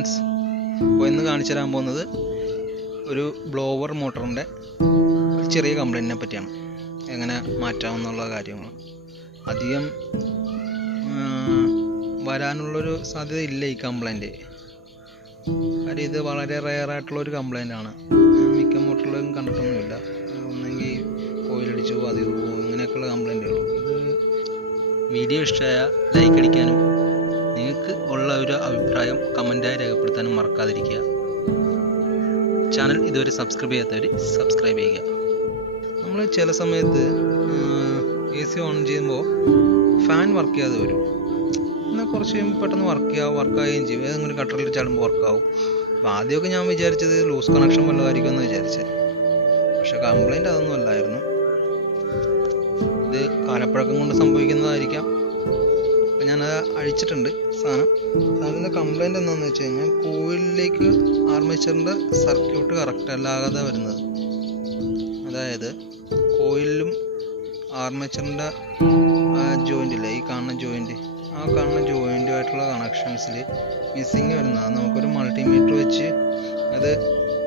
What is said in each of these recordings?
Friends, അപ്പോൾ ഇന്ന് കാണിച്ചു തരാൻ പോകുന്നത് ഒരു ബ്ലോവർ മോട്ടറിൻ്റെ ഒരു ചെറിയ കംപ്ലൈൻറ്റിനെ പറ്റിയാണ്. എങ്ങനെ മാറ്റാമെന്നുള്ള കാര്യങ്ങൾ. അധികം വരാനുള്ളൊരു സാധ്യത ഇല്ല ഈ കംപ്ലൈൻറ്റ്. കാര്യം ഇത് വളരെ റെയറായിട്ടുള്ളൊരു കംപ്ലൈൻ്റാണ്. മിക്ക മോട്ടറിലും കണ്ടിട്ടൊന്നുമില്ല. ഒന്നെങ്കിൽ കോയിലടിച്ചു അത് പോകും, ഇങ്ങനെയൊക്കെയുള്ള കംപ്ലൈൻറ്റുകളും. ഇത് വീഡിയോ ഇഷ്ടമായ ലൈക്ക് അടിക്കാനും നിങ്ങൾക്ക് ഉള്ള ഒരു അഭിപ്രായം കമൻറ്റായി രേഖപ്പെടുത്താനും മറക്കാതിരിക്കുക. ചാനൽ ഇതുവരെ സബ്സ്ക്രൈബ് ചെയ്യാത്തവർ സബ്സ്ക്രൈബ് ചെയ്യുക. നമ്മൾ ചില സമയത്ത് AC ഓൺ ചെയ്യുമ്പോൾ ഫാൻ വർക്ക് ചെയ്യാതെ വരും. എന്നാൽ കുറച്ച് കഴിയുമ്പോൾ പെട്ടെന്ന് വർക്കാവുകയും ചെയ്യും. ഏതെങ്കിലും കട്ടറിൽ ചാടുമ്പോൾ വർക്കാവും. അപ്പോൾ ആദ്യമൊക്കെ ഞാൻ വിചാരിച്ചത് ലൂസ് കണക്ഷൻ വല്ലതായിരിക്കും എന്ന് വിചാരിച്ചത്. പക്ഷെ കംപ്ലൈൻറ്റ് അതൊന്നും അല്ലായിരുന്നു. ഇത് കാലപ്പഴക്കം കൊണ്ട് സംഭവിക്കുന്നതായിരിക്കാം. അപ്പോൾ ഞാനത് അഴിച്ചിട്ടുണ്ട് സാധനം. അതിൻ്റെ കംപ്ലൈൻറ്റ് എന്താണെന്ന് വെച്ച് കഴിഞ്ഞാൽ കോയിലിലേക്ക് ആർമേച്ചറിൻ്റെ സർക്യൂട്ട് കറക്റ്റ് അല്ലാതെ വരുന്നത്. അതായത് കോയിലും ആർമേച്ചറിൻ്റെ ജോയിൻറ്റില്ലേ, ഈ കാണുന്ന ജോയിൻറ്റ്, ആ കാണുന്ന ജോയിൻറ്റുമായിട്ടുള്ള കണക്ഷൻസിൽ മിസ്സിങ് വരുന്നതാണ്. നമുക്കൊരു മൾട്ടിമീറ്റർ വെച്ച് അത്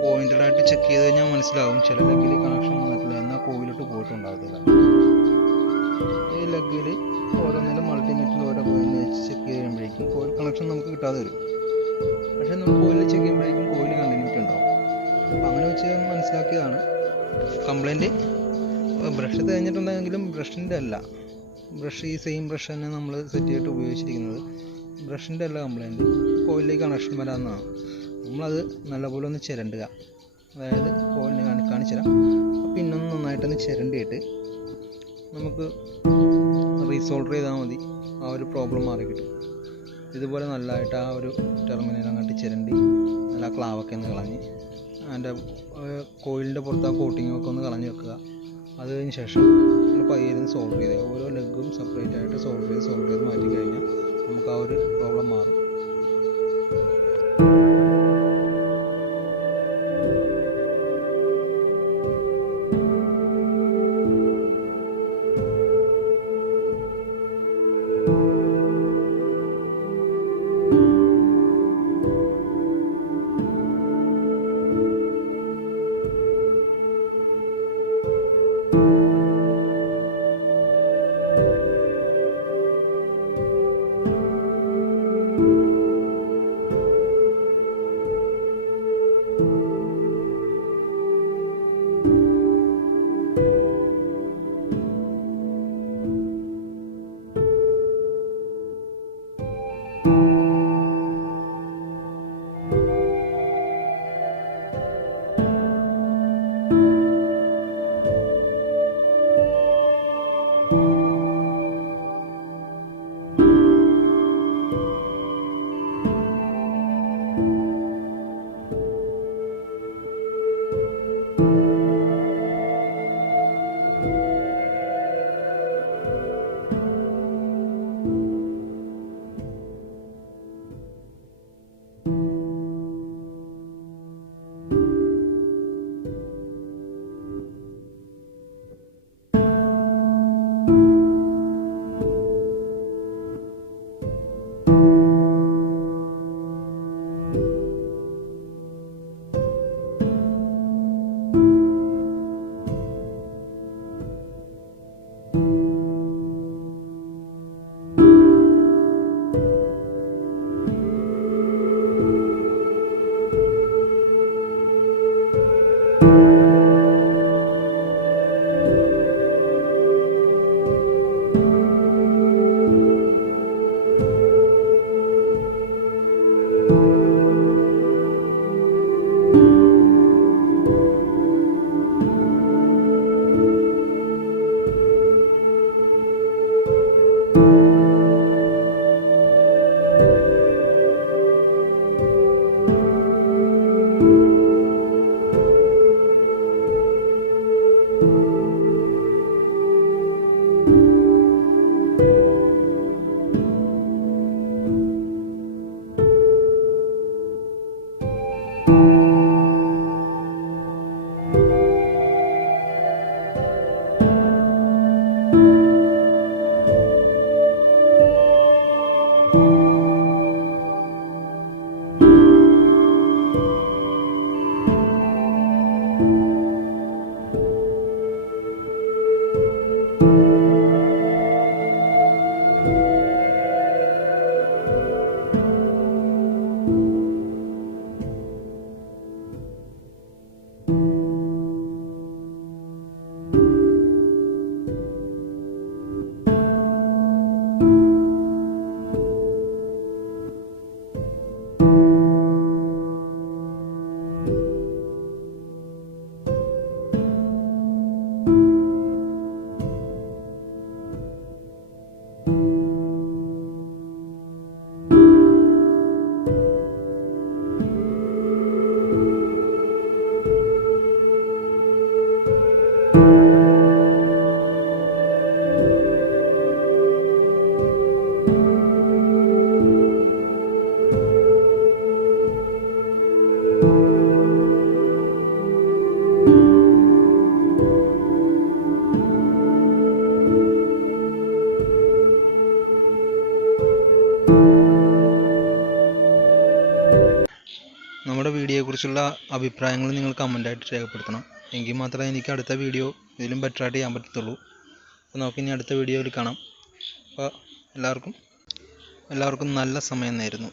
പോയിൻ്റഡായിട്ട് ചെക്ക് ചെയ്ത് കഴിഞ്ഞാൽ മനസ്സിലാവും. ചില ലെഗിൽ കണക്ഷൻ വന്നിട്ടില്ല, എന്നാൽ കോയിലിട്ട് പോയിട്ടുണ്ടാകത്തില്ല. ഈ ലെഗിൽ ഓരോന്നിലും മൾട്ടിമീറ്ററിൽ ഓരോ പോയിന്റ് വെച്ച് ചെക്ക് ചെയ്യുമ്പോഴേക്കും കോയിൽ കണക്ഷൻ നമുക്ക് കിട്ടാതെ വരും. പക്ഷേ നമ്മൾ കോയിലിൽ ചെക്ക് ചെയ്യുമ്പോഴേക്കും കോയിൽ കണ്ടിന്യൂറ്റി ഉണ്ടാവും. അപ്പോൾ അങ്ങനെ വെച്ച് മനസ്സിലാക്കിയതാണ് കംപ്ലൈൻറ്റ്. ബ്രഷ് തേഞ്ഞിട്ടുണ്ടെങ്കിലും ബ്രഷിൻ്റെ അല്ല, ബ്രഷ് ഈ സെയിം ബ്രഷ് തന്നെ നമ്മൾ സെറ്റ് ചെയ്തിട്ട് ഉപയോഗിച്ചിരിക്കുന്നത്. ബ്രഷിൻ്റെ അല്ല കംപ്ലൈൻറ്റ്, കോയിലിലേക്ക് കണക്ഷൻ വരാമെന്നാണ്. നമ്മളത് നല്ലപോലെ ഒന്ന് ചിരണ്ടുക. അതായത് കോയിലിനെ കാണിച്ചുതരാം. പിന്നൊന്ന് നന്നായിട്ടൊന്ന് ചിരണ്ടിയിട്ട് നമുക്ക് റീസോൾഡർ ചെയ്താൽ മതി. ആ ഒരു പ്രോബ്ലം മാറി കിട്ടും. ഇതുപോലെ നല്ലതായിട്ട് ആ ഒരു ടെർമിനൽ അങ്ങോട്ട് ചിരണ്ടി നല്ല ക്ലാവൊക്കെ ഒന്ന് കളഞ്ഞ് അതിൻ്റെ കോയിലിൻ്റെ പുറത്ത് ആ കോട്ടിങ്ങൊക്കെ ഒന്ന് കളഞ്ഞ് വെക്കുക. അത് കഴിഞ്ഞ് ശേഷം നമ്മൾ പയ്യെ സോൾവ് ചെയ്ത് ഓരോ ലെഗും സെപ്പറേറ്റ് ആയിട്ട് സോൾവ് ചെയ്ത് മാറ്റി കഴിഞ്ഞാൽ നമുക്ക് ആ ഒരു പ്രോബ്ലം മാറും. നമ്മുടെ വീഡിയോയെക്കുറിച്ചുള്ള അഭിപ്രായങ്ങൾ നിങ്ങൾ കമൻ്റായിട്ട് രേഖപ്പെടുത്തണം. എങ്കിൽ മാത്രമേ എനിക്ക് അടുത്ത വീഡിയോ ഇതിലും ബെറ്ററായിട്ട് ചെയ്യാൻ പറ്റത്തുള്ളൂ. അപ്പോൾ നമുക്കിനി അടുത്ത വീഡിയോയിൽ കാണാം. അപ്പോൾ എല്ലാവർക്കും നല്ല സമയം നേരുന്നു.